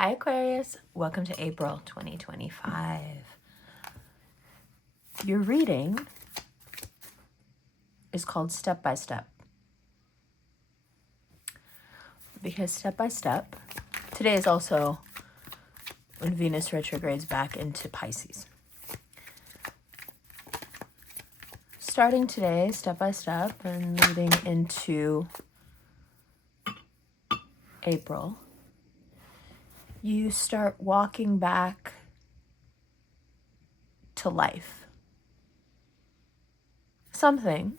Hi Aquarius, welcome to April 2025. Your reading is called Step by Step. Because step by step, today is also when Venus retrogrades back into Pisces. Starting today, step by step, and leading into April, you start walking back to life. Something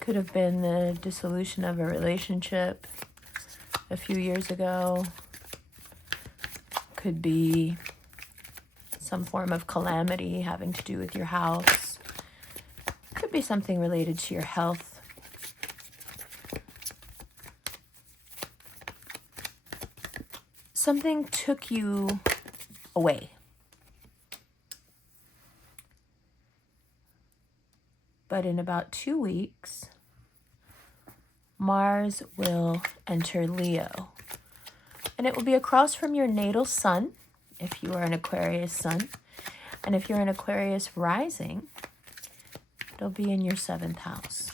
could have been the dissolution of a relationship a few years ago. Could be some form of calamity having to do with your house. Could be something related to your health. Something took you away. But in about 2 weeks, Mars will enter Leo. And it will be across from your natal sun, if you are an Aquarius sun. And if you're an Aquarius rising, it'll be in your 7th house.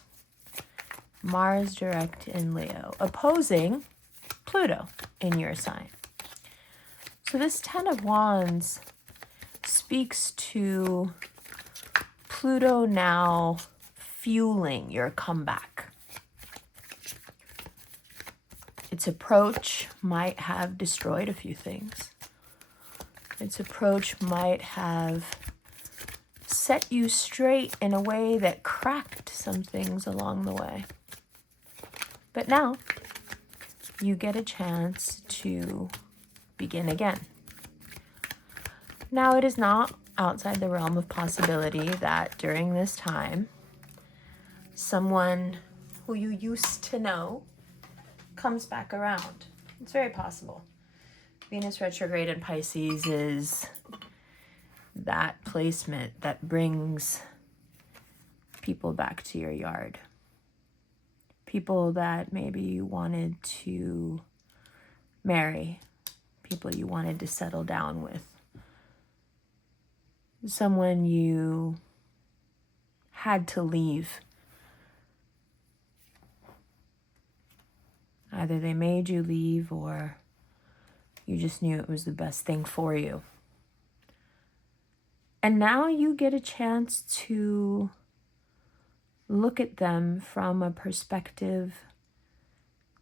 Mars direct in Leo, opposing Pluto in your sign. So this 10 of Wands speaks to Pluto now fueling your comeback. Its approach might have destroyed a few things. Its approach might have set you straight in a way that cracked some things along the way. But now you get a chance to begin again. Now it is not outside the realm of possibility that during this time, someone who you used to know comes back around. It's very possible. Venus retrograde in Pisces is that placement that brings people back to your yard. People that maybe you wanted to marry. People you wanted to settle down with. Someone you had to leave. Either they made you leave or you just knew it was the best thing for you. And now you get a chance to look at them from a perspective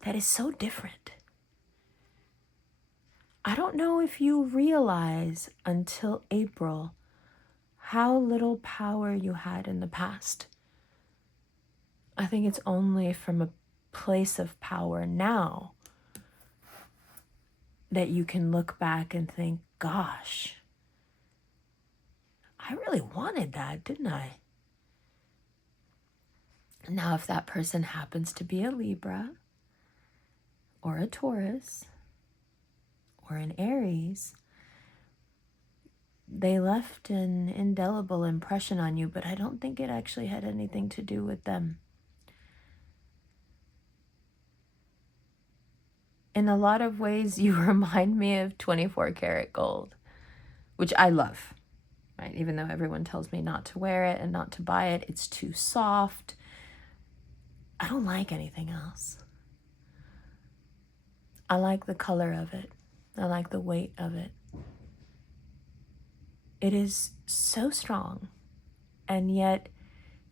that is so different. I don't know if you realize until April how little power you had in the past. I think it's only from a place of power now that you can look back and think, gosh, I really wanted that, didn't I? Now, if that person happens to be a Libra or a Taurus or an Aries, they left an indelible impression on you, but I don't think it actually had anything to do with them. In a lot of ways, you remind me of 24 karat gold, which I love, right? Even though everyone tells me not to wear it and not to buy it, it's too soft. I don't like anything else. I like the color of it. I like the weight of it. It is so strong, and yet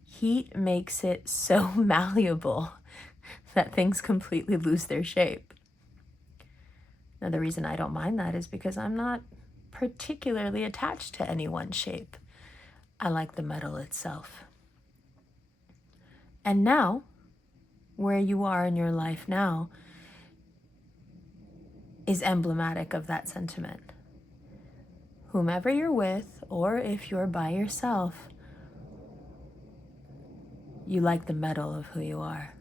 heat makes it so malleable that things completely lose their shape. Now, the reason I don't mind that is because I'm not particularly attached to any one shape. I like the metal itself. And now, where you are in your life now is emblematic of that sentiment. Whomever you're with, or if you're by yourself, you like the metal of who you are.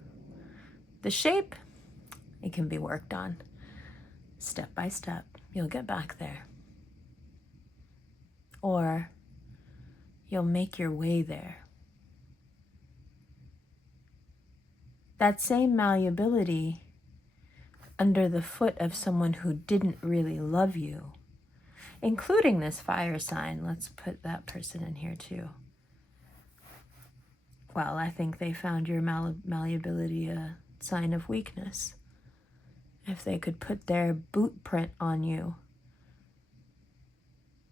The shape, it can be worked on. Step by step, you'll get back there. Or you'll make your way there. That same malleability under the foot of someone who didn't really love you, including this fire sign. Let's put that person in here too. Well, I think they found your malleability a sign of weakness. If they could put their boot print on you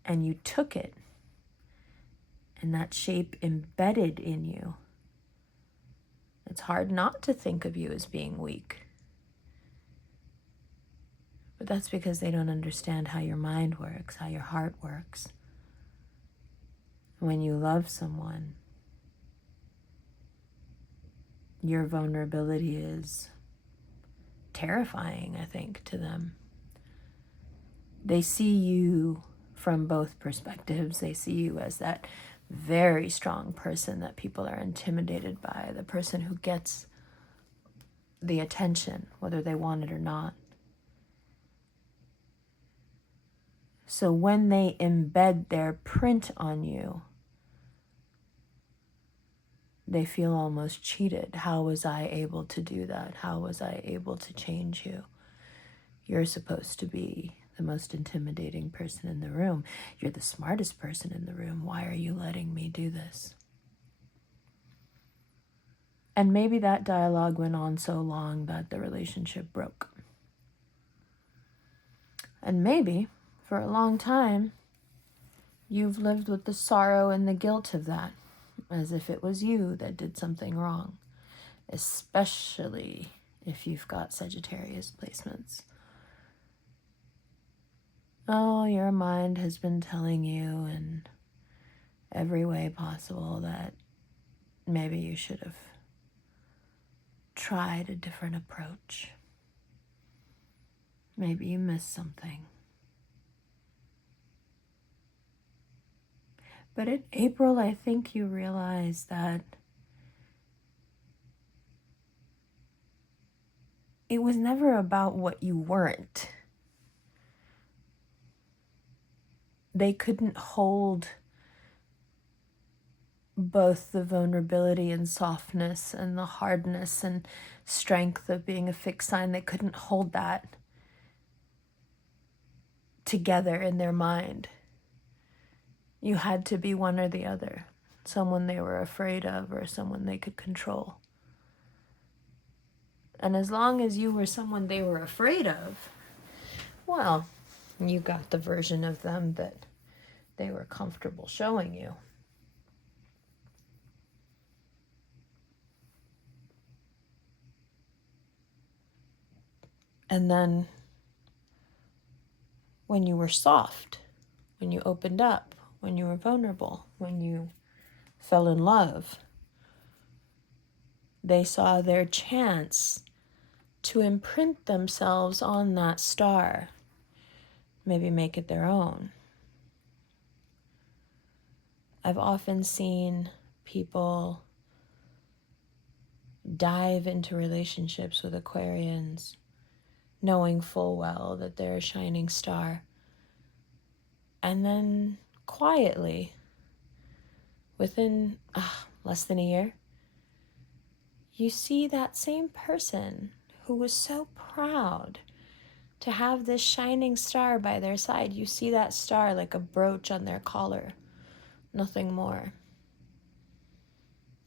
and you took it, and that shape embedded in you, it's hard not to think of you as being weak. But that's because they don't understand how your mind works, how your heart works. When you love someone, your vulnerability is terrifying, I think, to them. They see you from both perspectives. They see you as that very strong person that people are intimidated by, the person who gets the attention, whether they want it or not. So when they embed their print on you, they feel almost cheated. How was I able to do that? How was I able to change you? You're supposed to be the most intimidating person in the room. You're the smartest person in the room. Why are you letting me do this? And maybe that dialogue went on so long that the relationship broke. And maybe for a long time, you've lived with the sorrow and the guilt of that, as if it was you that did something wrong, especially if you've got Sagittarius placements. Oh, your mind has been telling you in every way possible that maybe you should have tried a different approach. Maybe you missed something. But in April, I think you realize that it was never about what you weren't. They couldn't hold both the vulnerability and softness and the hardness and strength of being a fixed sign. They couldn't hold that together in their mind. You had to be one or the other, someone they were afraid of or someone they could control. And as long as you were someone they were afraid of, well, you got the version of them that they were comfortable showing you. And then when you were soft, when you opened up, when you were vulnerable, when you fell in love, they saw their chance to imprint themselves on that star, maybe make it their own. I've often seen people dive into relationships with Aquarians, knowing full well that they're a shining star. And then quietly, within less than a year, you see that same person who was so proud to have this shining star by their side. You see that star like a brooch on their collar, nothing more.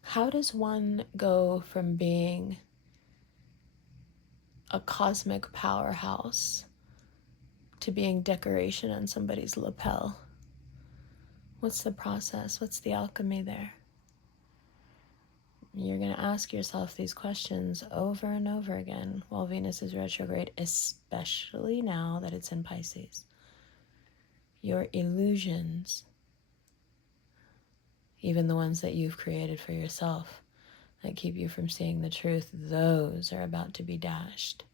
How does one go from being a cosmic powerhouse to being decoration on somebody's lapel? What's the process? What's the alchemy there? You're going to ask yourself these questions over and over again while Venus is retrograde, especially now that it's in Pisces. Your illusions, even the ones that you've created for yourself that keep you from seeing the truth, those are about to be dashed.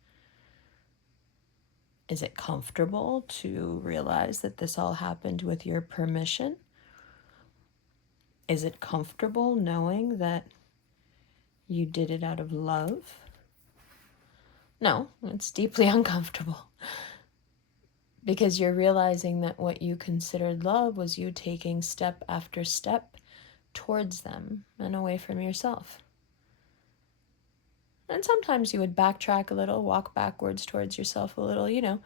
Is it comfortable to realize that this all happened with your permission? Is it comfortable knowing that you did it out of love? No, it's deeply uncomfortable. Because you're realizing that what you considered love was you taking step after step towards them and away from yourself. And sometimes you would backtrack a little, walk backwards towards yourself a little,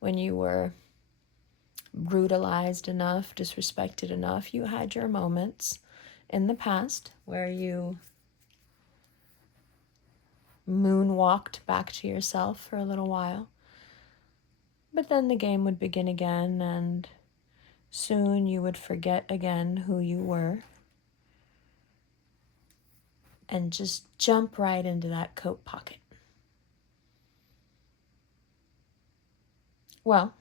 when you were brutalized enough, disrespected enough. You had your moments in the past where you moonwalked back to yourself for a little while. But then the game would begin again, and soon you would forget again who you were and just jump right into that coat pocket. Well,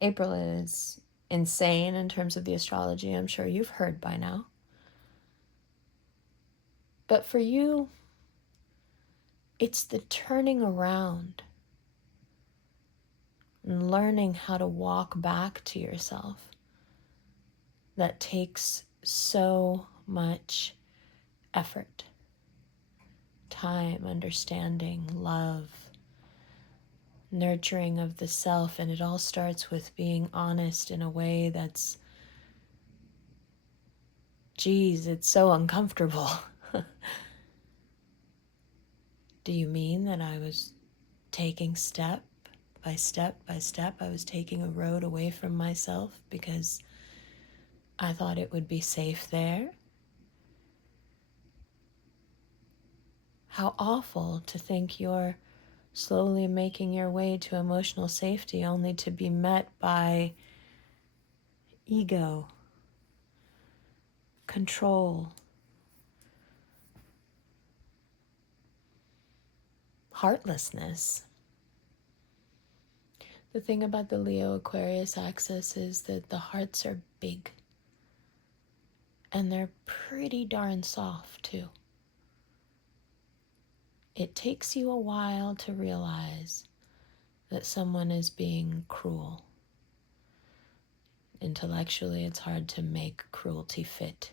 April is insane in terms of the astrology. I'm sure you've heard by now. But for you, it's the turning around and learning how to walk back to yourself that takes so much effort, time, understanding, love, nurturing of the self. And it all starts with being honest in a way that's, geez, it's so uncomfortable. Do you mean that I was taking step by step by step? I was taking a road away from myself because I thought it would be safe there? How awful to think you're slowly making your way to emotional safety only to be met by ego, control, heartlessness. The thing about the Leo Aquarius axis is that the hearts are big and they're pretty darn soft too. It takes you a while to realize that someone is being cruel. Intellectually, it's hard to make cruelty fit.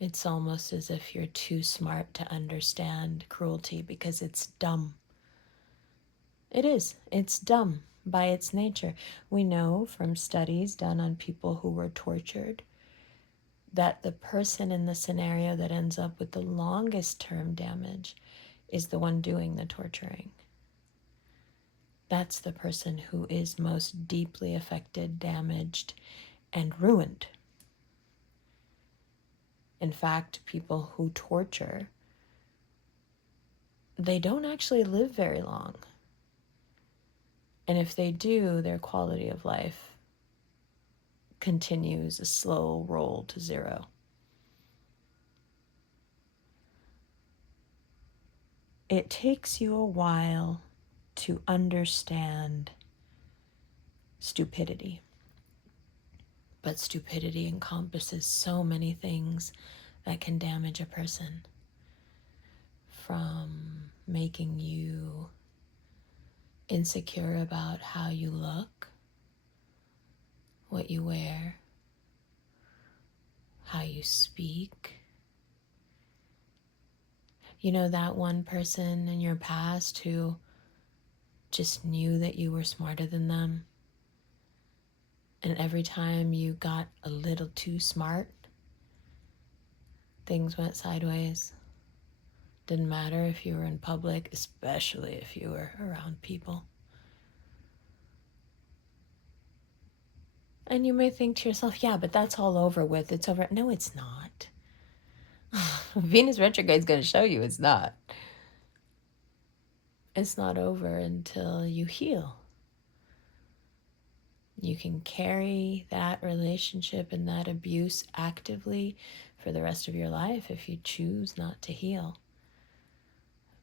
It's almost as if you're too smart to understand cruelty because it's dumb. It is. It's dumb by its nature. We know from studies done on people who were tortured that the person in the scenario that ends up with the longest term damage is the one doing the torturing. That's the person who is most deeply affected, damaged, and ruined. In fact, people who torture, they don't actually live very long. And if they do, their quality of life continues a slow roll to zero. It takes you a while to understand stupidity. But stupidity encompasses so many things that can damage a person. From making you insecure about how you look, what you wear, how you speak. You know, that one person in your past who just knew that you were smarter than them, and every time you got a little too smart, things went sideways. Didn't matter if you were in public, especially if you were around people. And you may think to yourself, yeah, but that's all over with. It's over. No, it's not. Venus retrograde is going to show you it's not. It's not over until you heal. You can carry that relationship and that abuse actively for the rest of your life if you choose not to heal.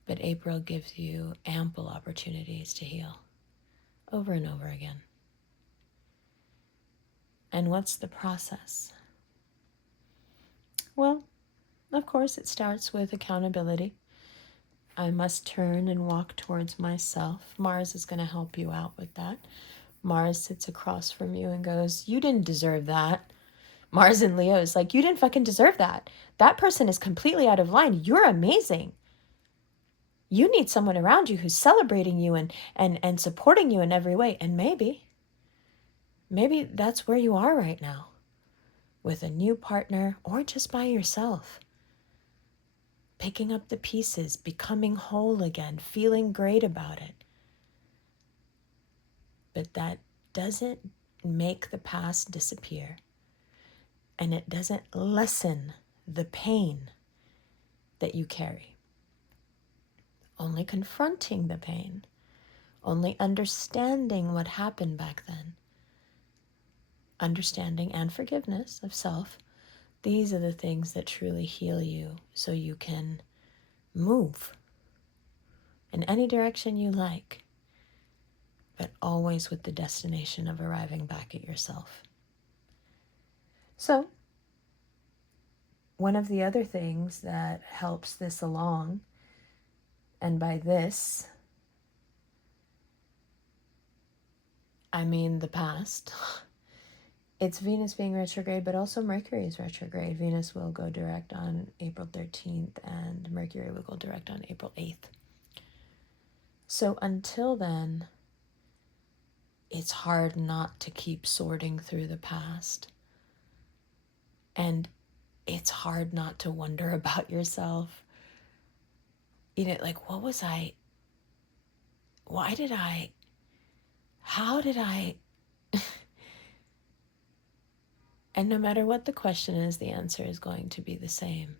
But April gives you ample opportunities to heal over and over again. And what's the process? Well, of course, it starts with accountability. I must turn and walk towards myself. Mars is going to help you out with that. Mars sits across from you and goes, you didn't deserve that. Mars in Leo is like, you didn't fucking deserve that. That person is completely out of line. You're amazing. You need someone around you who's celebrating you and supporting you in every way. And maybe that's where you are right now, with a new partner or just by yourself. picking up the pieces, becoming whole again, feeling great about it. But that doesn't make the past disappear, and it doesn't lessen the pain that you carry. Only confronting the pain, only understanding what happened back then, understanding and forgiveness of self, these are the things that truly heal you so you can move in any direction you like, but always with the destination of arriving back at yourself. So, one of the other things that helps this along, and by this, I mean the past, it's Venus being retrograde, but also Mercury is retrograde. Venus will go direct on April 13th, and Mercury will go direct on April 8th. So until then, it's hard not to keep sorting through the past. And it's hard not to wonder about yourself. You know, like, what was I? Why did I? How did I? And no matter what the question is, the answer is going to be the same.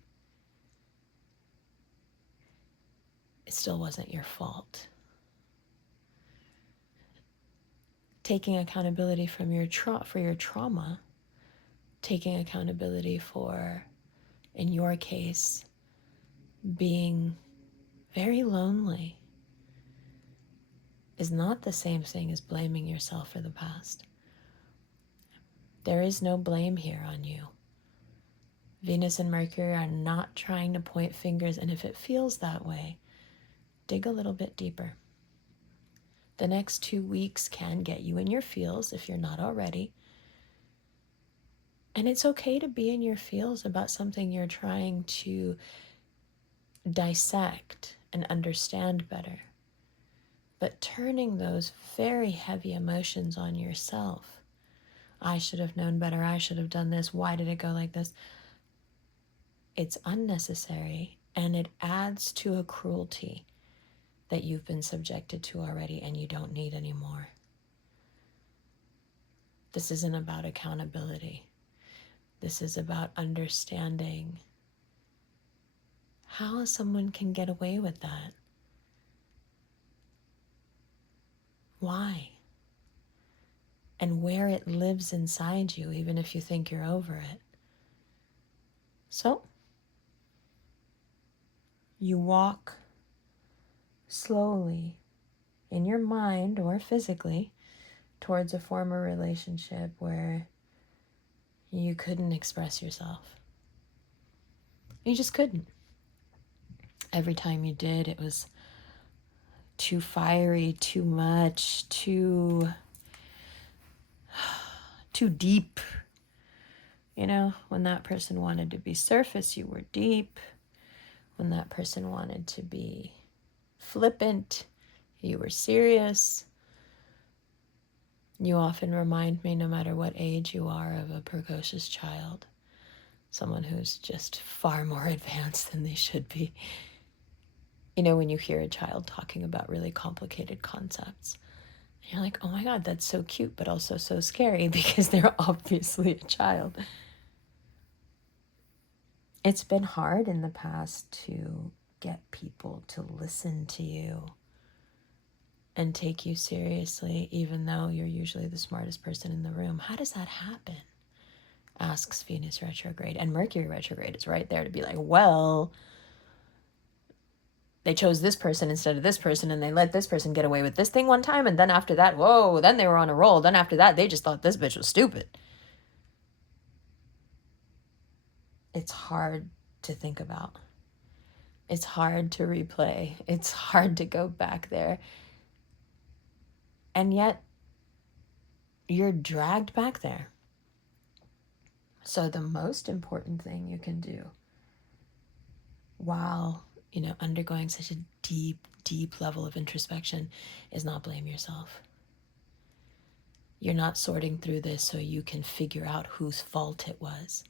It still wasn't your fault. Taking accountability from for your trauma, taking accountability for, in your case, being very lonely, is not the same thing as blaming yourself for the past. There is no blame here on you. Venus and Mercury are not trying to point fingers, and if it feels that way, dig a little bit deeper. The next 2 weeks can get you in your feels if you're not already. And it's okay to be in your feels about something you're trying to dissect and understand better. But turning those very heavy emotions on yourself, I should have known better, I should have done this, why did it go like this? It's unnecessary, and it adds to a cruelty that you've been subjected to already and you don't need anymore. This isn't about accountability. This is about understanding how someone can get away with that. Why? And where it lives inside you, even if you think you're over it. So, you walk slowly in your mind or physically towards a former relationship where you couldn't express yourself. You just couldn't. Every time you did, it was too fiery, too much, too deep. You know, when that person wanted to be surface, you were deep. When that person wanted to be flippant, you were serious. You often remind me, no matter what age you are, of a precocious child. Someone who's just far more advanced than they should be. You know, when you hear a child talking about really complicated concepts, you're like, oh my God, that's so cute, but also so scary because they're obviously a child. It's been hard in the past to get people to listen to you and take you seriously, even though you're usually the smartest person in the room. How does that happen? Asks Venus retrograde. And Mercury retrograde is right there to be like, well, they chose this person instead of this person, and they let this person get away with this thing one time, and then after that, whoa, then they were on a roll. Then after that, they just thought this bitch was stupid. It's hard to think about. It's hard to replay. It's hard to go back there. And yet, you're dragged back there. So the most important thing you can do while, undergoing such a deep, deep level of introspection is not blame yourself. You're not sorting through this so you can figure out whose fault it was.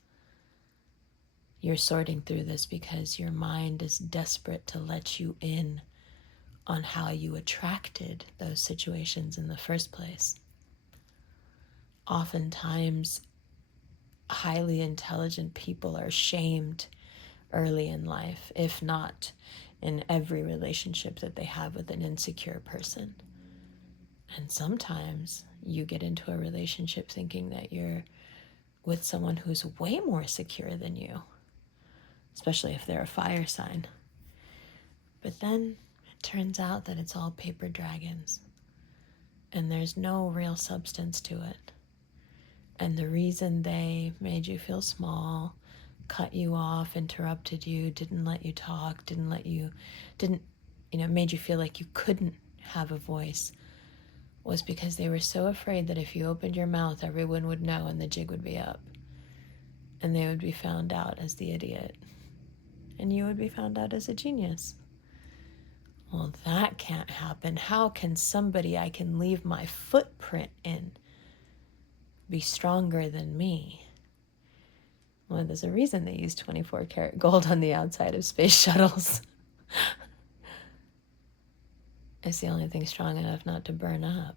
You're sorting through this because your mind is desperate to let you in on how you attracted those situations in the first place. Oftentimes, highly intelligent people are shamed early in life, if not in every relationship that they have with an insecure person. And sometimes you get into a relationship thinking that you're with someone who's way more secure than you, especially if they're a fire sign. But then it turns out that it's all paper dragons, and there's no real substance to it. And the reason they made you feel small, cut you off, interrupted you, didn't let you talk, made you feel like you couldn't have a voice, was because they were so afraid that if you opened your mouth, everyone would know and the jig would be up. And they would be found out as the idiot. And you would be found out as a genius. Well, that can't happen. How can somebody I can leave my footprint in be stronger than me? Well, there's a reason they use 24 karat gold on the outside of space shuttles. It's the only thing strong enough not to burn up.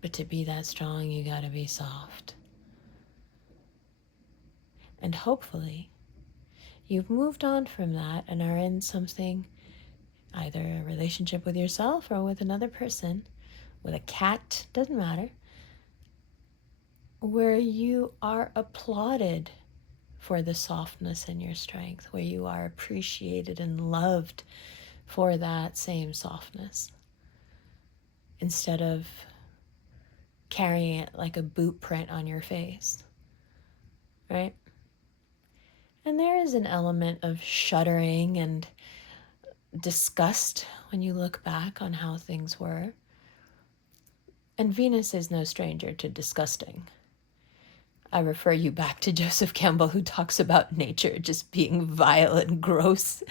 But to be that strong, you gotta be soft. And hopefully, you've moved on from that and are in something, either a relationship with yourself or with another person, with a cat, doesn't matter, where you are applauded for the softness in your strength, where you are appreciated and loved for that same softness, instead of carrying it like a boot print on your face, right? And there is an element of shuddering and disgust when you look back on how things were. And Venus is no stranger to disgusting. I refer you back to Joseph Campbell, who talks about nature just being vile and gross.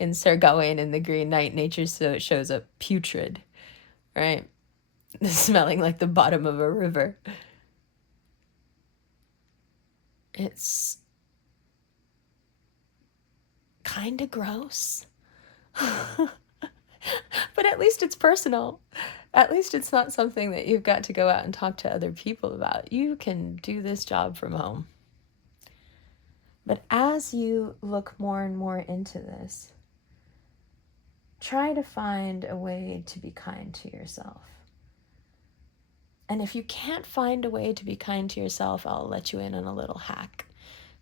In Sir Gawain and the Green Knight, nature shows up putrid, right? Smelling like the bottom of a river. It's kind of gross. But at least it's personal. At least it's not something that you've got to go out and talk to other people about. You can do this job from home. But as you look more and more into this, try to find a way to be kind to yourself. And if you can't find a way to be kind to yourself, I'll let you in on a little hack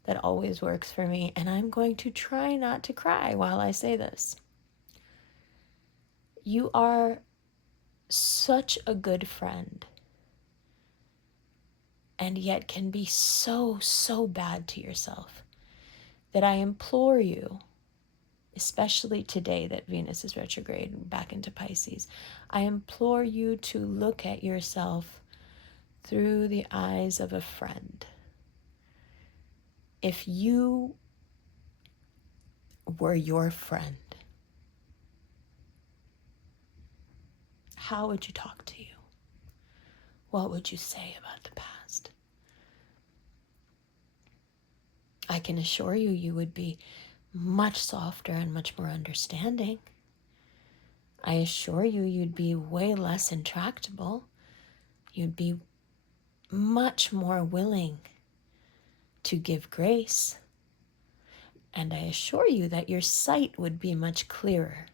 that always works for me. And I'm going to try not to cry while I say this. You are such a good friend, and yet can be so, so bad to yourself, that I implore you, especially today that Venus is retrograde and back into Pisces, I implore you to look at yourself through the eyes of a friend. If you were your friend, how would you talk to you? What would you say about the past? I can assure you, you would be much softer and much more understanding. I assure you, you'd be way less intractable. You'd be much more willing to give grace. And I assure you that your sight would be much clearer,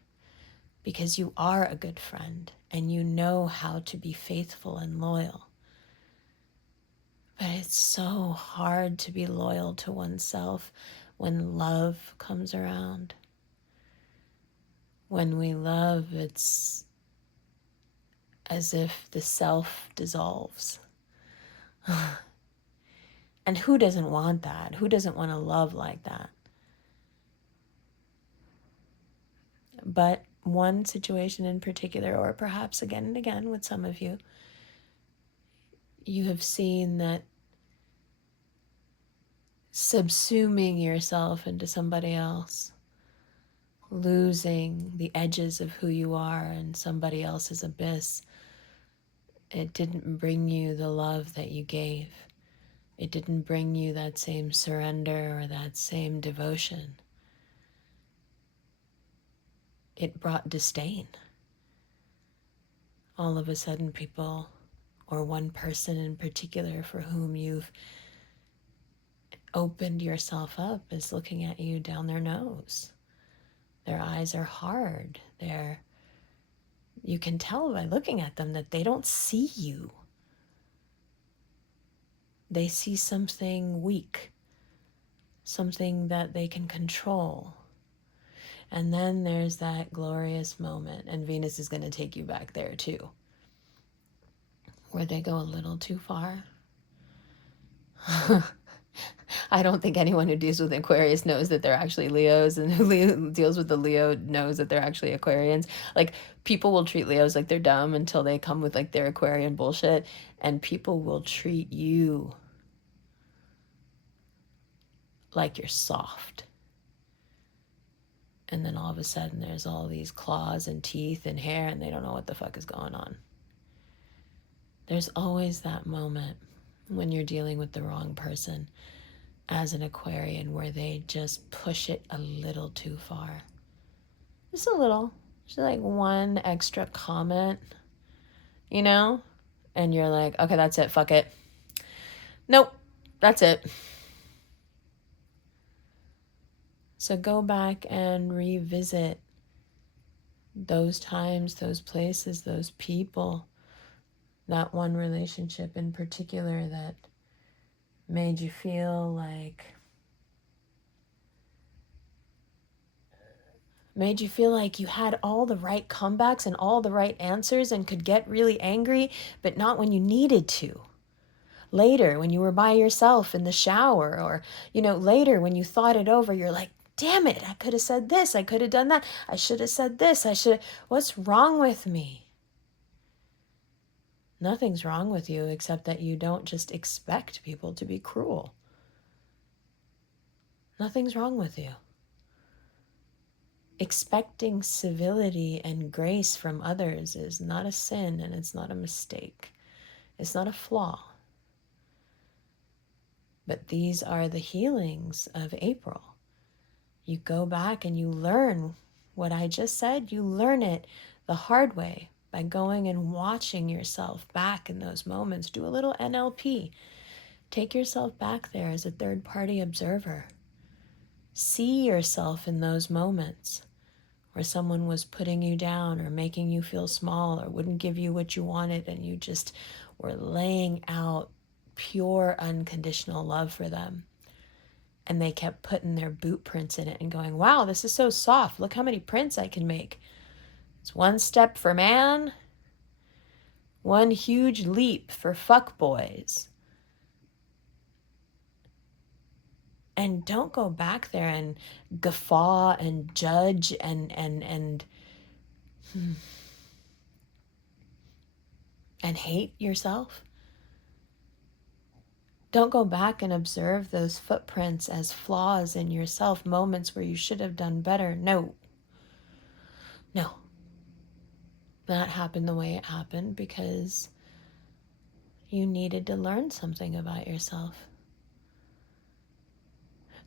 because you are a good friend and you know how to be faithful and loyal. But it's so hard to be loyal to oneself when love comes around. When we love, it's as if the self dissolves. And who doesn't want that? Who doesn't want to love like that? But one situation in particular, or perhaps again and again with some of you, you have seen that subsuming yourself into somebody else, losing the edges of who you are in somebody else's abyss, it didn't bring you the love that you gave. It didn't bring you that same surrender or that same devotion. It brought disdain. All of a sudden, people, or one person in particular for whom you've opened yourself up, is looking at you down their nose. Their eyes are hard. You can tell by looking at them that they don't see you. They see something weak, something that they can control. And then there's that glorious moment, and Venus is going to take you back there too, where they go a little too far. I don't think anyone who deals with Aquarius knows that they're actually Leos, and who deals with the Leo knows that they're actually Aquarians. Like, people will treat Leos like they're dumb until they come with like their Aquarian bullshit, and people will treat you like you're soft. And then all of a sudden there's all these claws and teeth and hair, and they don't know what the fuck is going on. There's always that moment when you're dealing with the wrong person as an Aquarian where they just push it a little too far. Just a little. Just like one extra comment, you know? And you're like, okay, that's it, fuck it. Nope, that's it. So go back and revisit those times, those places, those people, that one relationship in particular that made you feel like you had all the right comebacks and all the right answers and could get really angry, but not when you needed to. Later, when you were by yourself in the shower, or, later when you thought it over, you're like, damn it, I could have said this, I could have done that, I should have said this, what's wrong with me? Nothing's wrong with you except that you don't just expect people to be cruel. Nothing's wrong with you. Expecting civility and grace from others is not a sin, and it's not a mistake. It's not a flaw. But these are the healings of April. You go back and you learn what I just said. You learn it the hard way by going and watching yourself back in those moments. Do a little NLP. Take yourself back there as a third-party observer. See yourself in those moments where someone was putting you down or making you feel small or wouldn't give you what you wanted, and you just were laying out pure unconditional love for them. And they kept putting their boot prints in it and going, wow, this is so soft. Look how many prints I can make. It's one step for man, one huge leap for fuckboys. And don't go back there and guffaw and judge and hate yourself. Don't go back and observe those footprints as flaws in yourself, moments where you should have done better. No. That happened the way it happened because you needed to learn something about yourself.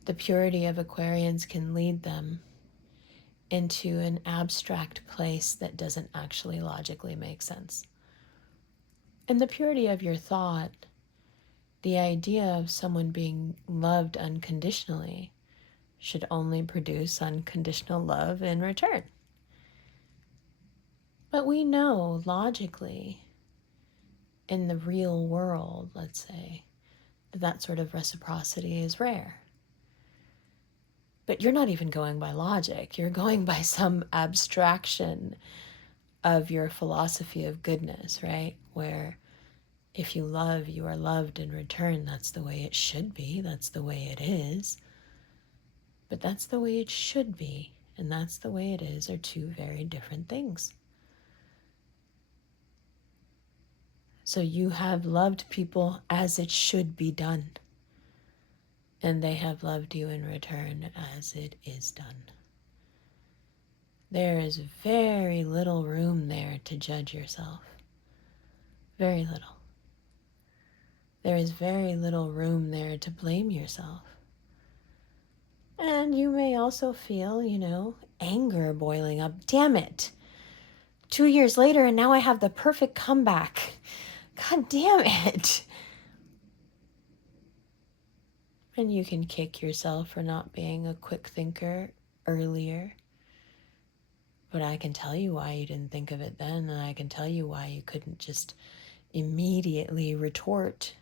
The purity of Aquarians can lead them into an abstract place that doesn't actually logically make sense. In the purity of your thought, the idea of someone being loved unconditionally should only produce unconditional love in return. But we know logically, in the real world, let's say, that sort of reciprocity is rare. But you're not even going by logic. You're going by some abstraction of your philosophy of goodness, right? Where if you love, you are loved in return. That's the way it should be. That's the way it is. But that's the way it should be, and that's the way it is are two very different things. So you have loved people as it should be done, and they have loved you in return as it is done. There is very little room there to judge yourself. Very little. there is very little room there to blame yourself. And you may also feel, anger boiling up. Damn it. 2 years later, and now I have the perfect comeback. God damn it. And you can kick yourself for not being a quick thinker earlier. But I can tell you why you didn't think of it then, and I can tell you why you couldn't just immediately retort.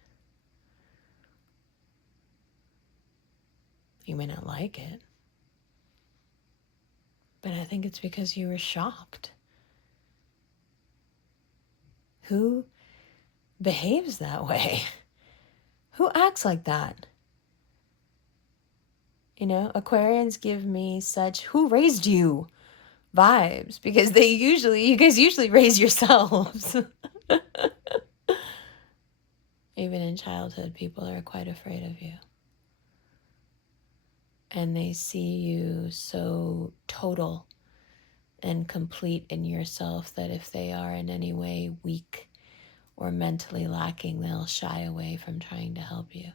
You may not like it, but I think it's because you were shocked. Who behaves that way? Who acts like that? Aquarians give me such "who raised you" vibes, because you guys usually raise yourselves. Even in childhood, people are quite afraid of you. And they see you so total and complete in yourself that if they are in any way weak or mentally lacking, they'll shy away from trying to help you.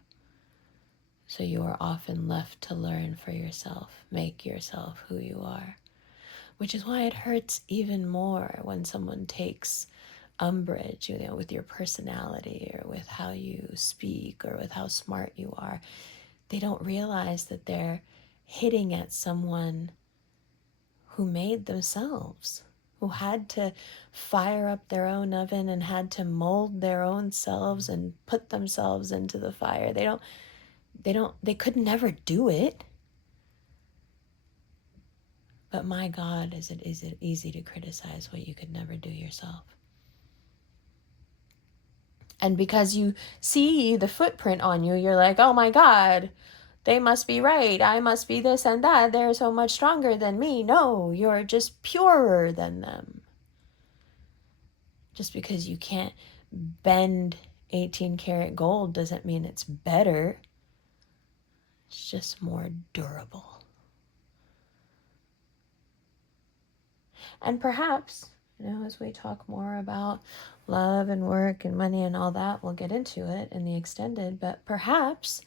So you are often left to learn for yourself, make yourself who you are. Which is why it hurts even more when someone takes umbrage, with your personality or with how you speak or with how smart you are. They don't realize that they're hitting at someone who made themselves, who had to fire up their own oven and had to mold their own selves and put themselves into the fire. They could never do it. But my God, is it easy to criticize what you could never do yourself? And because you see the footprint on you, you're like, oh my God, they must be right. I must be this and that. They're so much stronger than me. No, you're just purer than them. Just because you can't bend 18 karat gold doesn't mean it's better. It's just more durable. And perhaps, as we talk more about love and work and money and all that, we'll get into it in the extended, but perhaps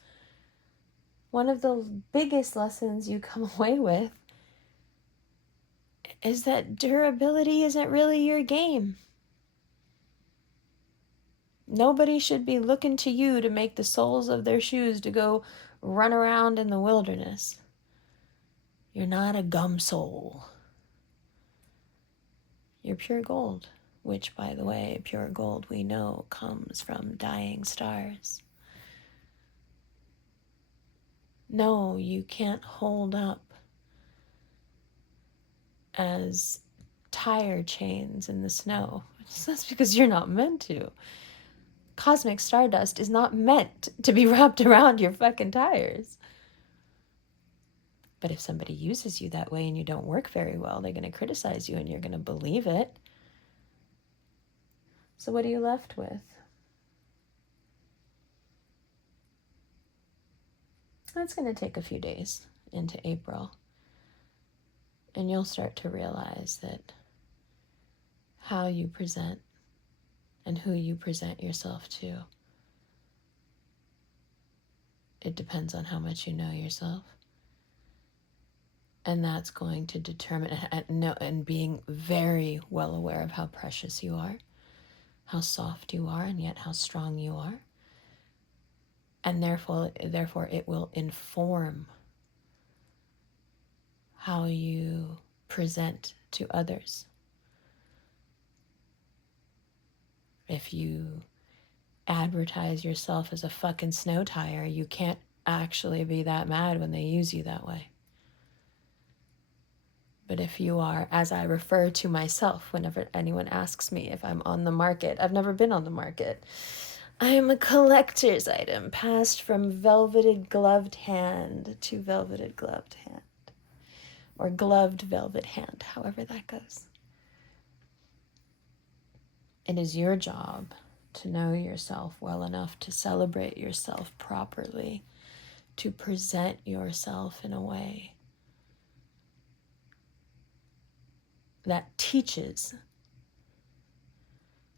one of the biggest lessons you come away with is that durability isn't really your game. Nobody should be looking to you to make the soles of their shoes to go run around in the wilderness. You're not a gum sole. You're pure gold, which, by the way, pure gold we know comes from dying stars. No, you can't hold up as tire chains in the snow. That's because you're not meant to. Cosmic stardust is not meant to be wrapped around your fucking tires. But if somebody uses you that way and you don't work very well, they're going to criticize you and you're going to believe it. So what are you left with? That's going to take a few days into April. And you'll start to realize that how you present and who you present yourself to, it depends on how much you know yourself. And that's going to determine, and being very well aware of how precious you are, how soft you are, and yet how strong you are. And therefore it will inform how you present to others. If you advertise yourself as a fucking snow tire, you can't actually be that mad when they use you that way. But if you are, as I refer to myself whenever anyone asks me if I'm on the market, I've never been on the market. I am a collector's item, passed from velveted gloved hand to velveted gloved hand. Or gloved velvet hand, however that goes. It is your job to know yourself well enough to celebrate yourself properly, to present yourself in a way that teaches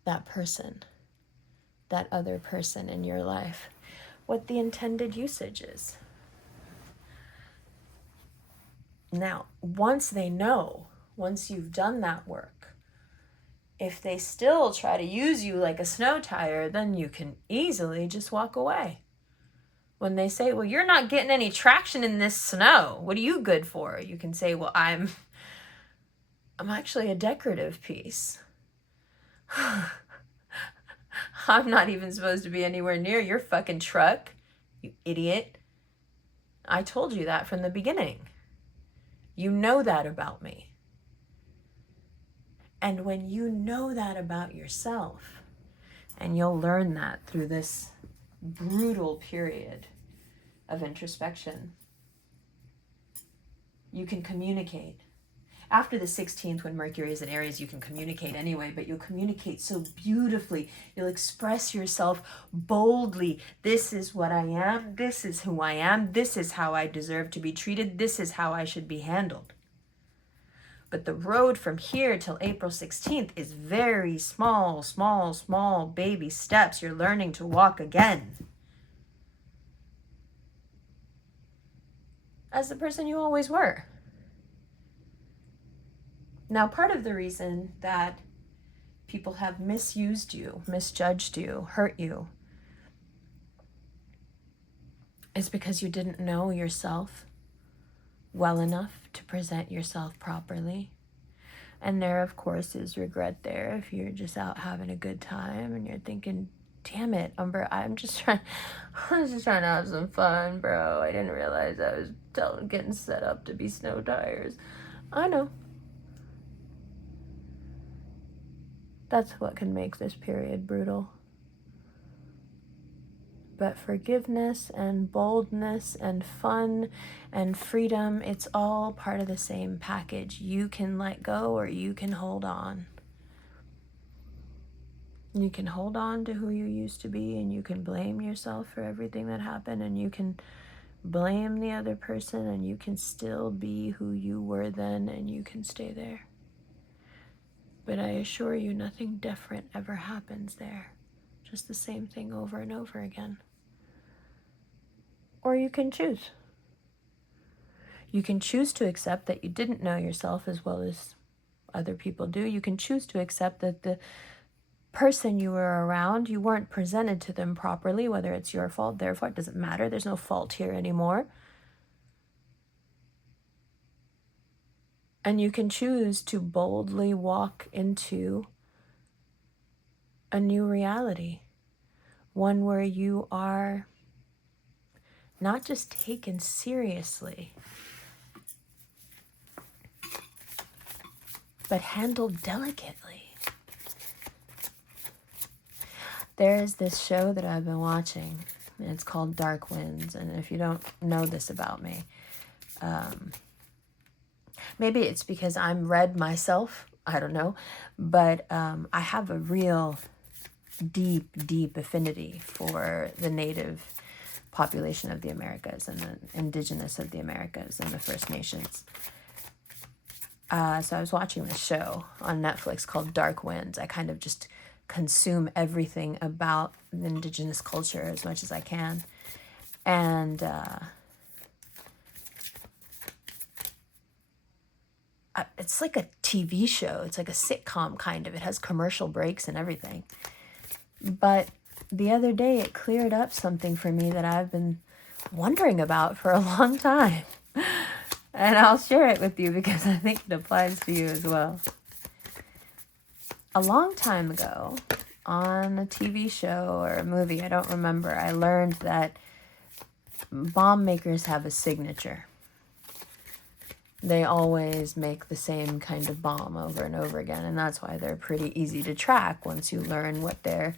that person that other person in your life, what the intended usage is. Now, once they know, once you've done that work, if they still try to use you like a snow tire, then you can easily just walk away. When they say, well, you're not getting any traction in this snow, what are you good for? You can say, well, I'm actually a decorative piece. I'm not even supposed to be anywhere near your fucking truck, you idiot. I told you that from the beginning. You know that about me. And when you know that about yourself, and you'll learn that through this brutal period of introspection, you can communicate. After the 16th, when Mercury is in Aries, you can communicate anyway, but you'll communicate so beautifully. You'll express yourself boldly. This is what I am. This is who I am. This is how I deserve to be treated. This is how I should be handled. But the road from here till April 16th is very small, small, small baby steps. You're learning to walk again as the person you always were. Now, part of the reason that people have misused you, misjudged you, hurt you, is because you didn't know yourself well enough to present yourself properly. And there, of course, is regret there if you're just out having a good time and you're thinking, damn it, Umber, I was just trying to have some fun, bro. I didn't realize I was getting set up to be snow tires. I know. That's what can make this period brutal. But forgiveness and boldness and fun and freedom, it's all part of the same package. You can let go or you can hold on. You can hold on to who you used to be, and you can blame yourself for everything that happened, and you can blame the other person, and you can still be who you were then, and you can stay there. But I assure you, nothing different ever happens there. Just the same thing over and over again. Or you can choose. You can choose to accept that you didn't know yourself as well as other people do. You can choose to accept that the person you were around, you weren't presented to them properly, whether it's your fault, their fault, it doesn't matter. There's no fault here anymore. And you can choose to boldly walk into a new reality. One where you are not just taken seriously, but handled delicately. There is this show that I've been watching, and it's called Dark Winds. And if you don't know this about me, maybe it's because I'm red myself, I don't know, but I have a real deep, deep affinity for the native population of the Americas and the indigenous of the Americas and the First Nations. So I was watching this show on Netflix called Dark Winds. I kind of just consume everything about the indigenous culture as much as I can. And it's like a TV show. It's like a sitcom kind of. It has commercial breaks and everything. But the other day it cleared up something for me that I've been wondering about for a long time. And I'll share it with you because I think it applies to you as well. A long time ago, on a TV show or a movie, I don't remember, I learned that bomb makers have a signature. They always make the same kind of bomb over and over again, and that's why they're pretty easy to track once you learn what their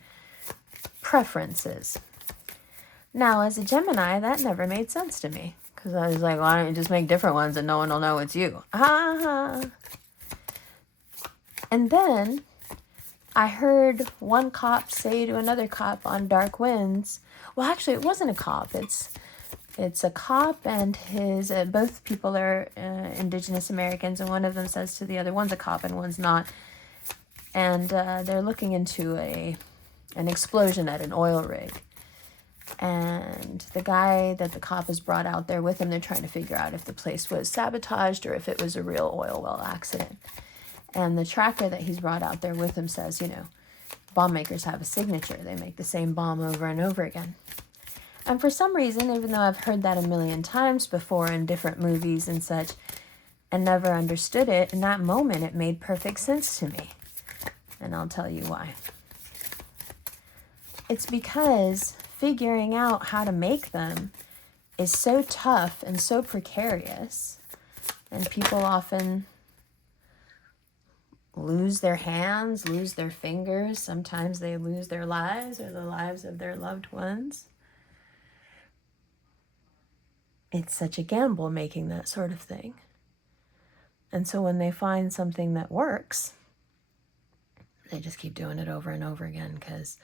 preference is. Now, as a Gemini, that never made sense to me, because I was like, why don't you just make different ones and no one will know it's you? And then I heard one cop say to another cop on Dark Winds, well, actually, it wasn't a cop. It's a cop and his, both people are Indigenous Americans, and one of them says to the other, one's a cop and one's not. And they're looking into a an explosion at an oil rig. And the guy that the cop has brought out there with him, they're trying to figure out if the place was sabotaged or if it was a real oil well accident. And the tracker that he's brought out there with him says, you know, bomb makers have a signature. They make the same bomb over and over again. And for some reason, even though I've heard that a million times before in different movies and such, and never understood it, in that moment it made perfect sense to me. And I'll tell you why. It's because figuring out how to make them is so tough and so precarious, and people often lose their hands, lose their fingers. Sometimes they lose their lives or the lives of their loved ones. It's such a gamble making that sort of thing. And so when they find something that works, they just keep doing it over and over again, because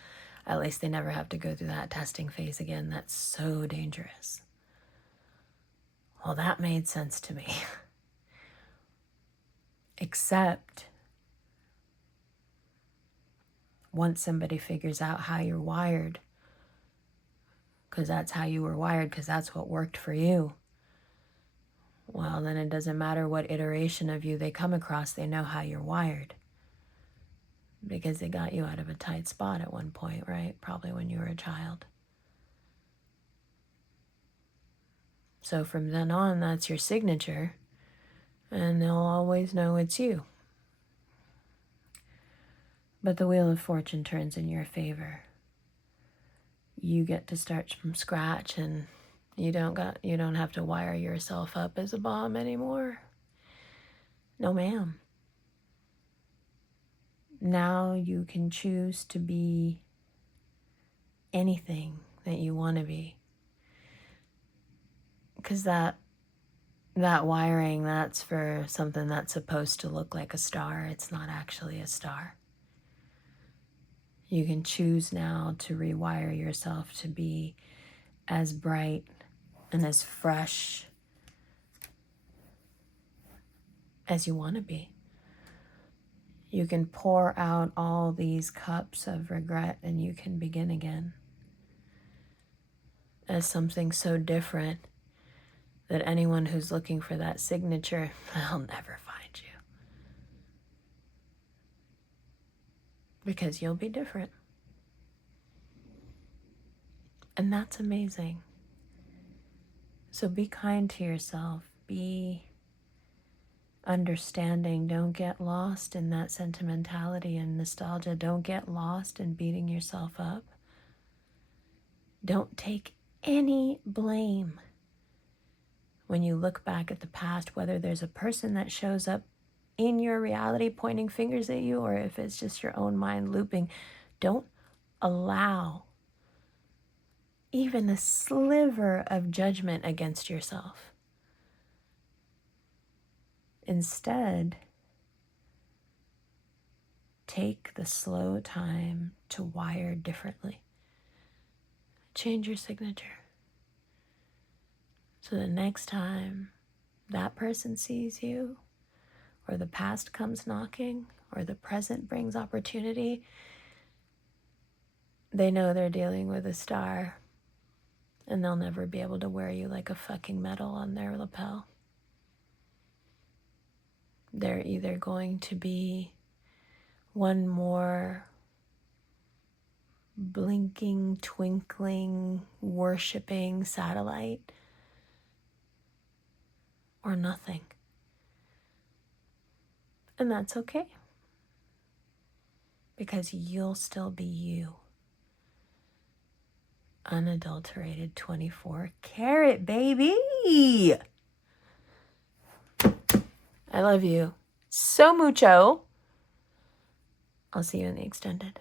at least they never have to go through that testing phase again. That's so dangerous. Well, that made sense to me. Except once somebody figures out how you're wired, because that's how you were wired, because that's what worked for you, well, then it doesn't matter what iteration of you they come across, they know how you're wired. Because they got you out of a tight spot at one point, right? Probably when you were a child. So from then on, that's your signature, and they'll always know it's you. But the wheel of fortune turns in your favor. You get to start from scratch, and you don't have to wire yourself up as a bomb anymore. No, ma'am. Now you can choose to be anything that you want to be. Because that wiring, that's for something that's supposed to look like a star. It's not actually a star. You can choose now to rewire yourself to be as bright and as fresh as you want to be. You can pour out all these cups of regret, and you can begin again as something so different that anyone who's looking for that signature, they'll never find you. Because you'll be different. And that's amazing. So be kind to yourself. Be understanding. Don't get lost in that sentimentality and nostalgia. Don't get lost in beating yourself up. Don't take any blame when you look back at the past, whether there's a person that shows up in your reality pointing fingers at you, or if it's just your own mind looping. Don't allow even a sliver of judgment against yourself. Instead, take the slow time to wire differently. Change your signature. So the next time that person sees you, or the past comes knocking, or the present brings opportunity, they know they're dealing with a star, and they'll never be able to wear you like a fucking medal on their lapel. They're either going to be one more blinking, twinkling, worshiping satellite, or nothing. And that's okay. Because you'll still be you. Unadulterated 24-karat, baby! I love you so mucho. I'll see you in the extended.